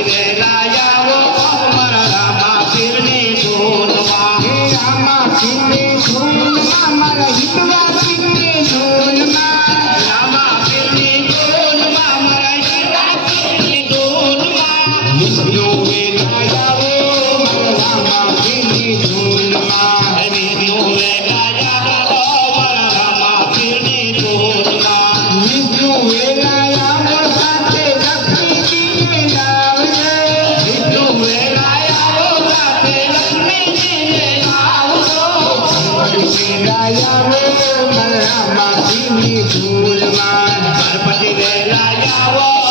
राया वो और मर रामा फिर भी बोलवा रामा फिर power.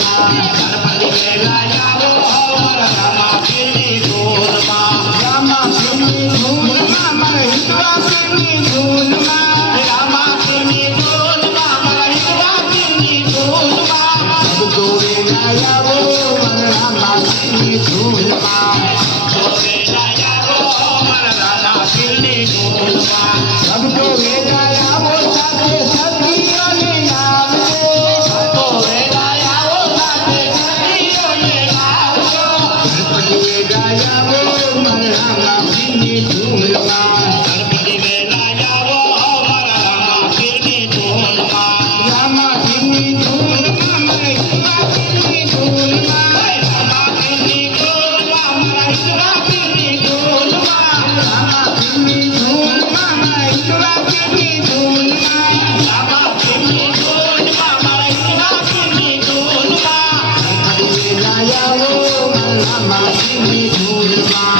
Thank you. आया वो मरहमा बिन झूमला दूर